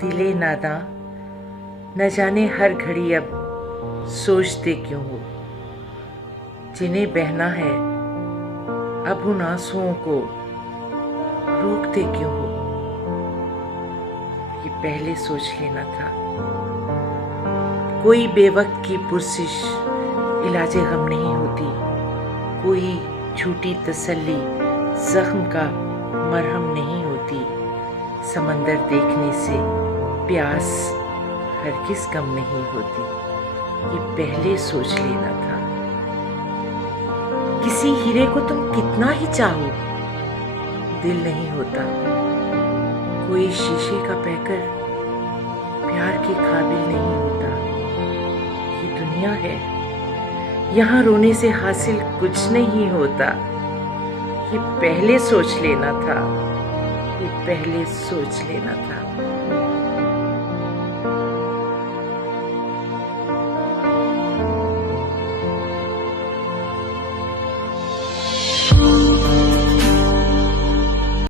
दिले नादां न जाने हर घड़ी अब सोचते क्यों हो। जिन्हें बहना है अब उन आंसुओं को रोकते क्यों हो। ये पहले सोच लेना था। कोई बेवक्त की पुरसिश इलाजे गम नहीं होती। कोई झूठी तसल्ली जख्म का मरहम नहीं होती। समंदर देखने से प्यास हरगिज कम नहीं होती। ये पहले सोच लेना था। किसी हीरे को तुम कितना ही चाहो दिल नहीं होता। कोई शीशे का पैकर प्यार के काबिल नहीं होता। ये दुनिया है, यहाँ रोने से हासिल कुछ नहीं होता। ये पहले सोच लेना था। ये पहले सोच लेना था।